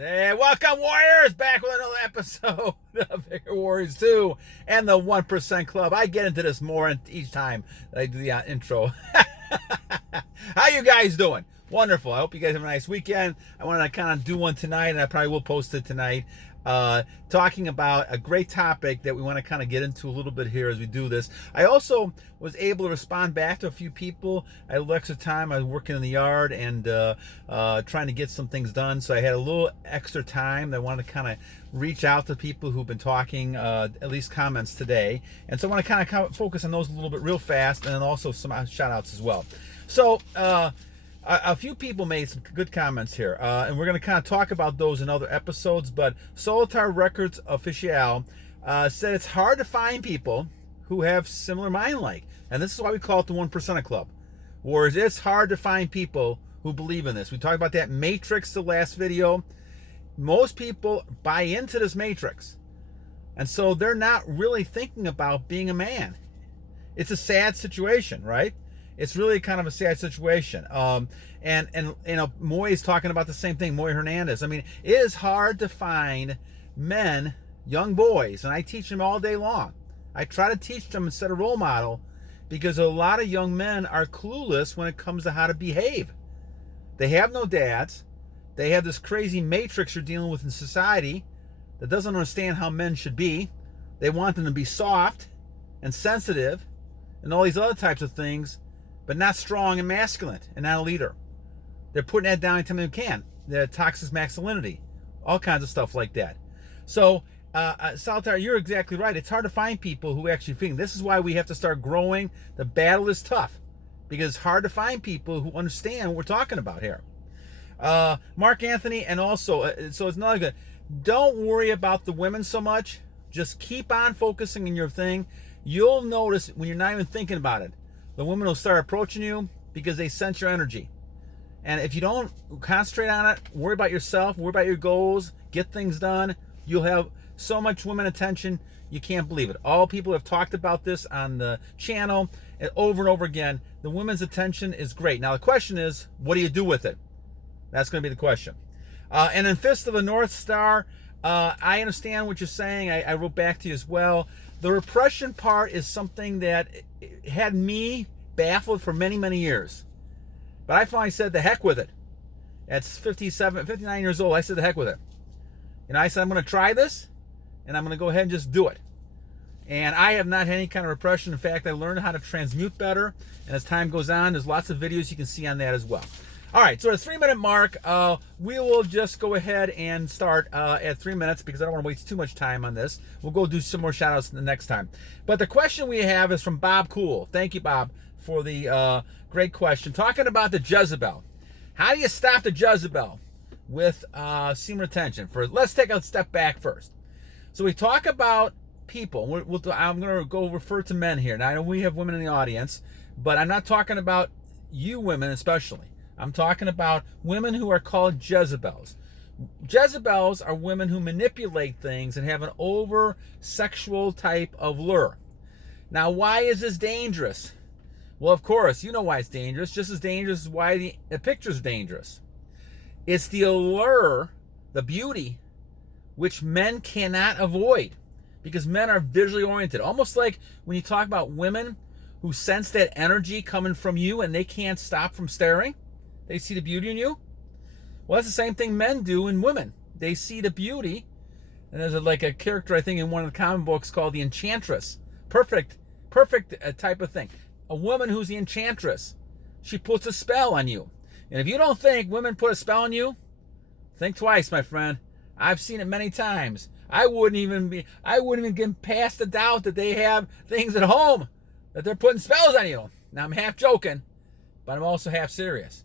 Hey, welcome, Warriors! Back with another episode of Vigor Warriors 2 and the 1% Club. I get into this more each time that I do the intro. How you guys doing? Wonderful. I hope you guys have a nice weekend. I wanted to kind of do one tonight, and I probably will post it tonight. Talking about a great topic that we want to kind of get into a little bit here as we do this. I also was able to respond back to a few people. I had a little extra time. I was working in the yard and trying to get some things done. So I had a little extra time that I wanted to kind of reach out to people who've been talking, at least comments today. And so I want to kind of focus on those a little bit real fast, and then also some shout outs as well. So, a few people made some good comments here, and we're going to kind of talk about those in other episodes, but Soulitaire Records Officiel said it's hard to find people who have similar mind-like, and this is why we call it the 1% Club. Whereas it's hard to find people who believe in this. We talked about that matrix the last video. Most people buy into this matrix, and so they're not really thinking about being a man. It's a sad situation, right? It's really kind of a sad situation. And you know, Moy's talking about the same thing, Moy Hernandez. I mean, it is hard to find men, young boys, and I teach them all day long. I try to teach them and set a role model because a lot of young men are clueless when it comes to how to behave. They have no dads. They have this crazy matrix you're dealing with in society that doesn't understand how men should be. They want them to be soft and sensitive and all these other types of things, but not strong and masculine and not a leader. They're putting that down anytime they can. The toxic masculinity, all kinds of stuff like that. So, Soulitaire, you're exactly right. It's hard to find people who actually think. This is why we have to start growing. The battle is tough because it's hard to find people who understand what we're talking about here. Mark Anthony, and also, so it's not good. Don't worry about the women so much. Just keep on focusing on your thing. You'll notice when you're not even thinking about it, the women will start approaching you because they sense your energy. And if you don't concentrate on it, worry about yourself, worry about your goals, get things done, you'll have so much women attention, you can't believe it. All people have talked about this on the channel and over again. The women's attention is great. Now the question is, what do you do with it? That's going to be the question. And in Fist of the North Star, I understand what you're saying. I wrote back to you as well. The repression part is something that had me baffled for many years. But I finally said, the heck with it. At 59 years old, I said, the heck with it. And I said, I'm going to try this, and I'm going to go ahead and just do it. And I have not had any kind of repression. In fact, I learned how to transmute better. And as time goes on, there's lots of videos you can see on that as well. All right, so at the 3-minute mark, we will just go ahead and start at 3 minutes because I don't want to waste too much time on this. We'll go do some more shout-outs the next time. But the question we have is from BobCool. Thank you, Bob, for the great question. Talking about the Jezebel. How do you stop the Jezebel with semen retention? Let's take a step back first. So we talk about people. I'm going to go refer to men here. Now, I know we have women in the audience, but I'm not talking about you women especially. I'm talking about women who are called Jezebels. Jezebels are women who manipulate things and have an over-sexual type of lure. Now, why is this dangerous? Well, of course, you know why it's dangerous. Just as dangerous as why the picture's dangerous. It's the allure, the beauty, which men cannot avoid because men are visually oriented. Almost like when you talk about women who sense that energy coming from you and they can't stop from staring. They see the beauty in you. Well, that's the same thing men do in women. They see the beauty. And there's like a character, I think, in one of the comic books called the Enchantress. Perfect type of thing. A woman who's the Enchantress. She puts a spell on you. And if you don't think women put a spell on you, think twice, my friend. I've seen it many times. I wouldn't even get past the doubt that they have things at home, that they're putting spells on you. Now, I'm half joking, but I'm also half serious.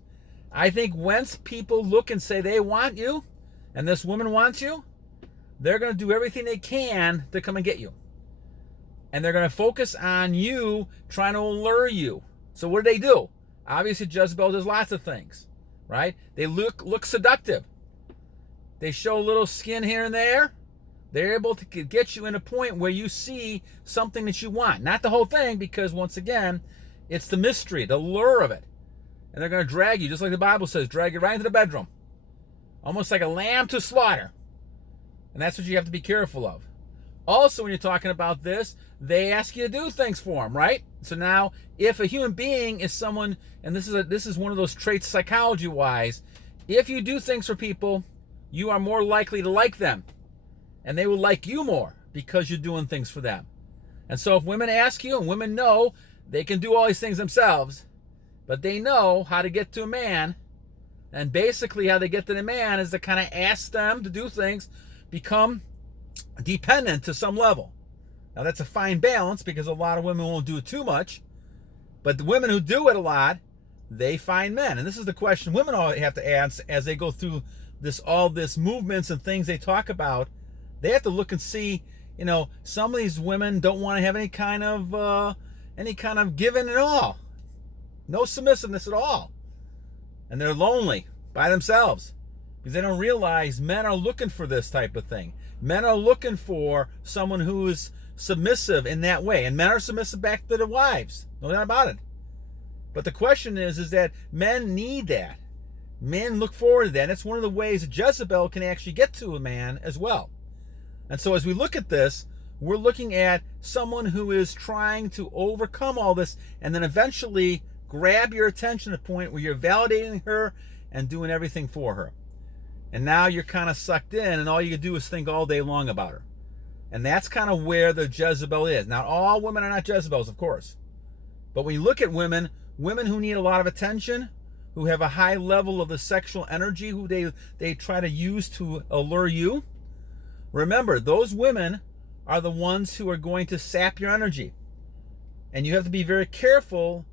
I think once people look and say they want you, and this woman wants you, they're going to do everything they can to come and get you. And they're going to focus on you, trying to allure you. So what do? Obviously, Jezebel does lots of things, right? They look seductive. They show a little skin here and there. They're able to get you in a point where you see something that you want. Not the whole thing, because once again, it's the mystery, the lure of it. And they're going to drag you, just like the Bible says, drag you right into the bedroom. almost like a lamb to slaughter. And that's what you have to be careful of. Also, when you're talking about this, they ask you to do things for them, right? So now, if a human being is someone, and this is one of those traits psychology-wise, if you do things for people, you are more likely to like them. And they will like you more because you're doing things for them. And so if women ask you, and women know they can do all these things themselves, but they know how to get to a man, and basically how they get to the man is to kind of ask them to do things, become dependent to some level. Now that's a fine balance because a lot of women won't do it too much, but the women who do it a lot, they find men. And this is the question women all have to ask as they go through all this movements and things they talk about. They have to look and see, some of these women don't want to have any kind of giving at all. No submissiveness at all. And they're lonely by themselves because they don't realize men are looking for this type of thing. Men are looking for someone who is submissive in that way. And men are submissive back to their wives. No doubt about it. But the question is that men need that. Men look forward to that. And it's one of the ways that Jezebel can actually get to a man as well. And so as we look at this, we're looking at someone who is trying to overcome all this and then eventually grab your attention to the point where you're validating her and doing everything for her. And now you're kind of sucked in and all you can do is think all day long about her. And that's kind of where the Jezebel is. Now, all women are not Jezebels, of course. But when you look at women who need a lot of attention, who have a high level of the sexual energy, who they try to use to allure you, remember, those women are the ones who are going to sap your energy. And you have to be very careful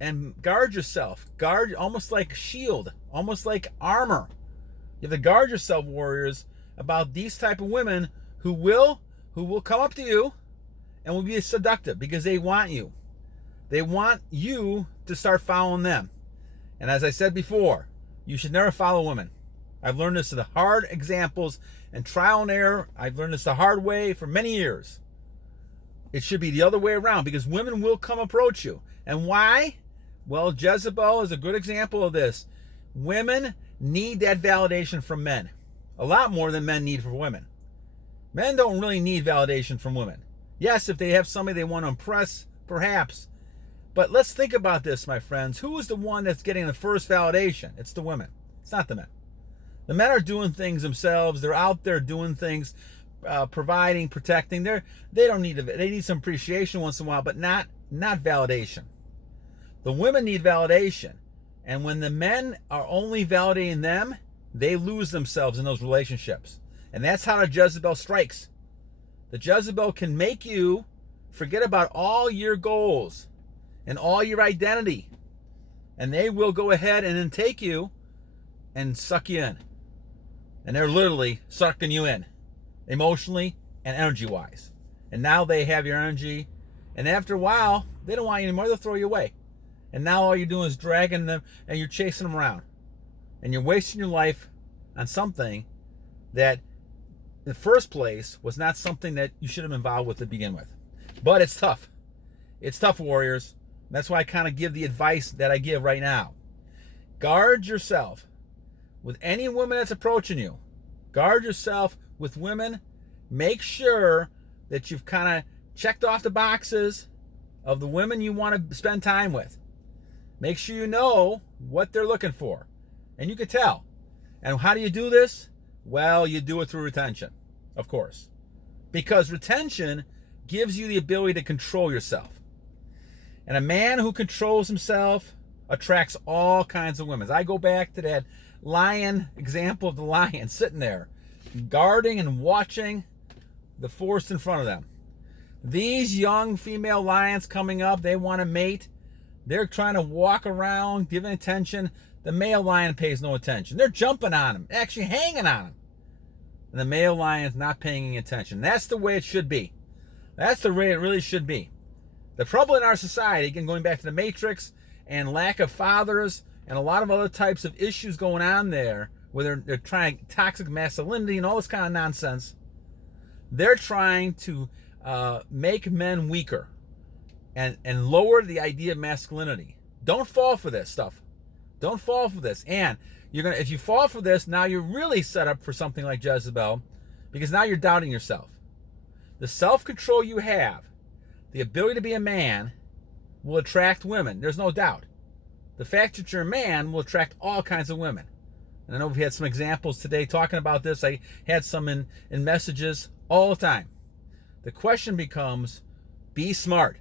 and guard yourself. Guard almost like shield, almost like armor. You have to guard yourself, warriors, about these type of women who will come up to you and will be seductive because they want you. They want you to start following them. And as I said before, you should never follow women. I've learned this in the hard examples and trial and error. I've learned this the hard way for many years. It should be the other way around because women will come approach you. And why? Well, Jezebel is a good example of this. Women need that validation from men. A lot more than men need from women. Men don't really need validation from women. Yes, if they have somebody they want to impress, perhaps. But let's think about this, my friends. Who is the one that's getting the first validation? It's the women. It's not the men. The men are doing things themselves. They're out there doing things, providing, protecting. They don't need they need some appreciation once in a while, but not validation. The women need validation. And when the men are only validating them, they lose themselves in those relationships. And that's how the Jezebel strikes. The Jezebel can make you forget about all your goals and all your identity. And they will go ahead and then take you and suck you in. And they're literally sucking you in, emotionally and energy-wise. And now they have your energy. And after a while, they don't want you anymore. They'll throw you away. And now all you're doing is dragging them and you're chasing them around. And you're wasting your life on something that in the first place was not something that you should have been involved with to begin with. But it's tough. It's tough, warriors. That's why I kind of give the advice that I give right now. Guard yourself with any woman that's approaching you. Guard yourself with women. Make sure that you've kind of checked off the boxes of the women you want to spend time with. Make sure you know what they're looking for. And you can tell. And how do you do this? Well, you do it through retention, of course. Because retention gives you the ability to control yourself. And a man who controls himself attracts all kinds of women. I go back to that lion example of the lion sitting there, guarding and watching the forest in front of them. These young female lions coming up, they want to mate. They're trying to walk around, giving attention. The male lion pays no attention. They're jumping on him, actually hanging on him. And the male lion's not paying any attention. That's the way it should be. That's the way it really should be. The trouble in our society, again, going back to the Matrix and lack of fathers and a lot of other types of issues going on there, where they're trying toxic masculinity and all this kind of nonsense, they're trying to make men weaker and lower the idea of masculinity. Don't fall for this stuff. Don't fall for this. And if you fall for this, now you're really set up for something like Jezebel, because now you're doubting yourself. The self-control you have, the ability to be a man, will attract women. There's no doubt. The fact that you're a man will attract all kinds of women. And I know we've had some examples today talking about this. I had some in messages all the time. The question becomes, be smart.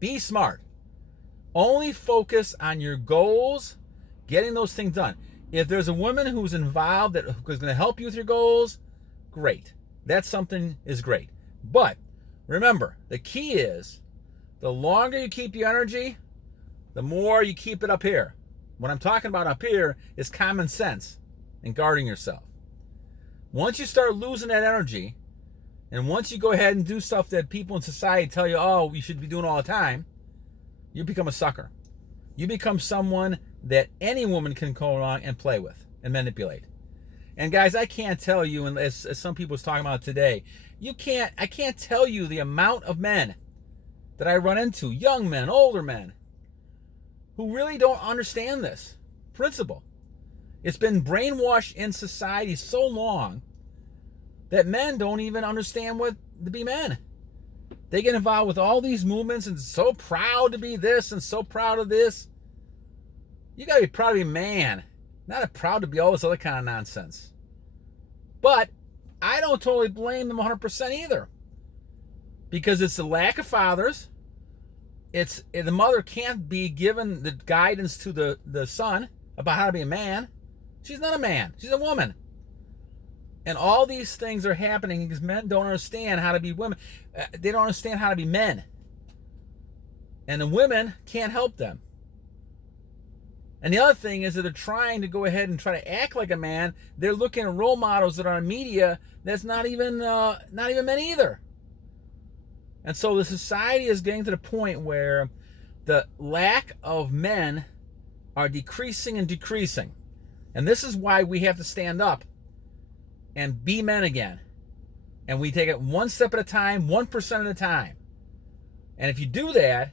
Be smart. Only focus on your goals, getting those things done. If there's a woman who's involved who's going to help you with your goals, great. That's something is great. But remember, the key is the longer you keep the energy, the more you keep it up here. What I'm talking about up here is common sense and guarding yourself. Once you start losing that energy, and once you go ahead and do stuff that people in society tell you, oh, you should be doing all the time, you become a sucker. You become someone that any woman can go along and play with and manipulate. And guys, I can't tell you, and as some people was talking about today, I can't tell you the amount of men that I run into, young men, older men, who really don't understand this principle. It's been brainwashed in society so long that men don't even understand what to be men. They get involved with all these movements and so proud to be this and so proud of this. You got to be proud to be a man, not proud to be all this other kind of nonsense. But I don't totally blame them 100% either, because it's the lack of fathers. It's the mother can't be given the guidance to the son about how to be a man. She's not a man. She's a woman. And all these things are happening because men don't understand how to be women. They don't understand how to be men. And the women can't help them. And the other thing is that they're trying to go ahead and try to act like a man. They're looking at role models that are in media that's not even men either. And so the society is getting to the point where the lack of men are decreasing and decreasing. And this is why we have to stand up and be men again. And we take it one step at a time, 1% at a time. And if you do that,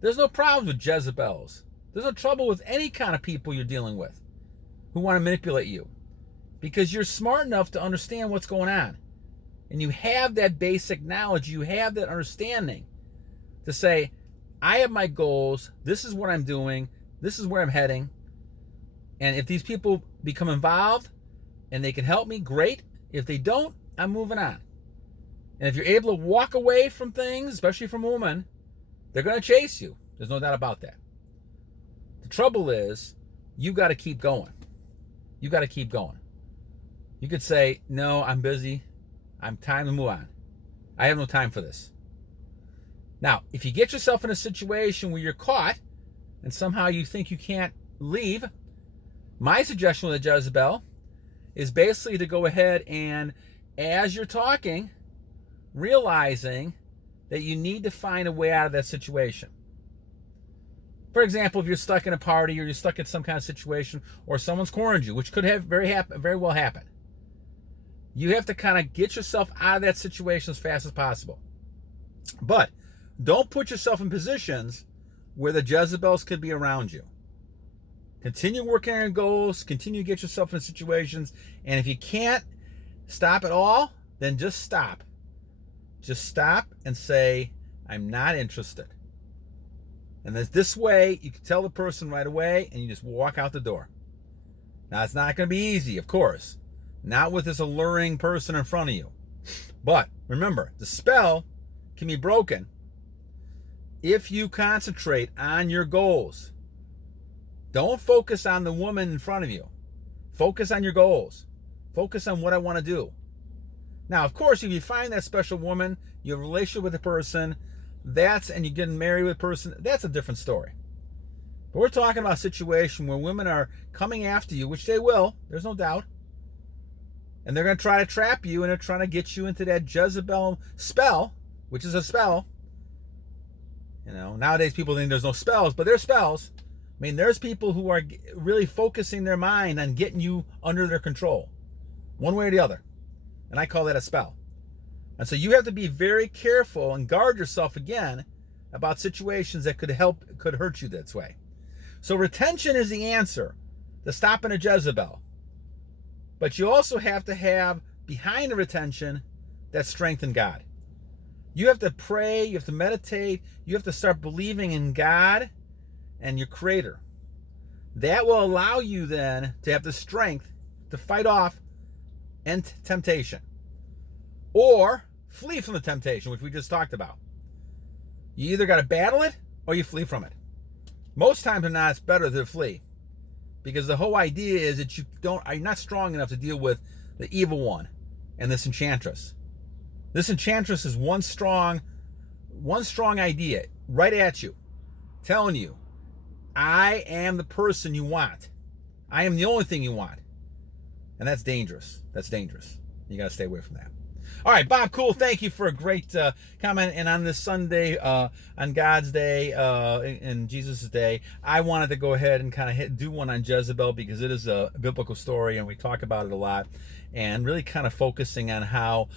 there's no problems with Jezebels. There's no trouble with any kind of people you're dealing with who want to manipulate you, because you're smart enough to understand what's going on. And you have that basic knowledge, you have that understanding to say, I have my goals, this is what I'm doing, this is where I'm heading. And if these people become involved and they can help me, great. If they don't, I'm moving on. And if you're able to walk away from things, especially from a woman, they're going to chase you. There's no doubt about that. The trouble is, you got to keep going. You got to keep going. You could say, no, I'm busy. I'm time to move on. I have no time for this. Now, if you get yourself in a situation where you're caught and somehow you think you can't leave, my suggestion with a Jezebel is basically to go ahead and, as you're talking, realizing that you need to find a way out of that situation. For example, if you're stuck in a party or you're stuck in some kind of situation or someone's cornered you, which could have very well happen, you have to kind of get yourself out of that situation as fast as possible. But don't put yourself in positions where the Jezebels could be around you. Continue working on your goals, continue to get yourself in situations, and if you can't stop at all, then just stop. Just stop and say, I'm not interested. And this way, you can tell the person right away, and you just walk out the door. Now, it's not going to be easy, of course. Not with this alluring person in front of you. But remember, the spell can be broken if you concentrate on your goals. Don't focus on the woman in front of you. Focus on your goals. Focus on what I want to do. Now, of course, if you find that special woman, you have a relationship with the person, and you're getting married with a person, that's a different story. But we're talking about a situation where women are coming after you, which they will, there's no doubt. And they're going to try to trap you, and they're trying to get you into that Jezebel spell, which is a spell. You know, nowadays people think there's no spells, but there's spells. I mean, there's people who are really focusing their mind on getting you under their control, one way or the other. And I call that a spell. And so you have to be very careful and guard yourself again about situations that could hurt you this way. So retention is the answer. the stopping of Jezebel. But you also have to have behind the retention that strength in God. You have to pray, you have to meditate, you have to start believing in God and your Creator. That will allow you then to have the strength to fight off temptation. Or flee from the temptation, which we just talked about. You either got to battle it or you flee from it. Most times or not, it's better to flee. Because the whole idea is that you're not strong enough to deal with the evil one and this enchantress. This enchantress is one strong idea right at you, telling you, I am the person you want. I am the only thing you want. And that's dangerous. That's dangerous. You got to stay away from that. All right, BobCool, thank you for a great comment. And on this Sunday, on God's day, and Jesus' day, I wanted to go ahead and kind of do one on Jezebel because it is a biblical story and we talk about it a lot. And really kind of focusing on how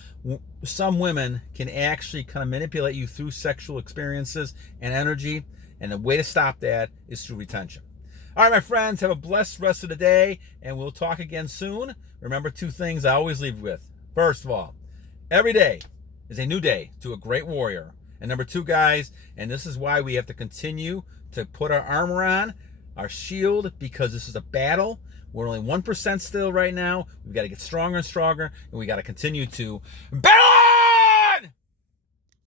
some women can actually kind of manipulate you through sexual experiences and energy. And the way to stop that is through retention. All right, my friends, have a blessed rest of the day, and we'll talk again soon. Remember 2 things I always leave with. First of all, every day is a new day to a great warrior. And number 2, guys, and this is why we have to continue to put our armor on, our shield, because this is a battle. We're only 1% still right now. We've got to get stronger and stronger, and we got to continue to battle!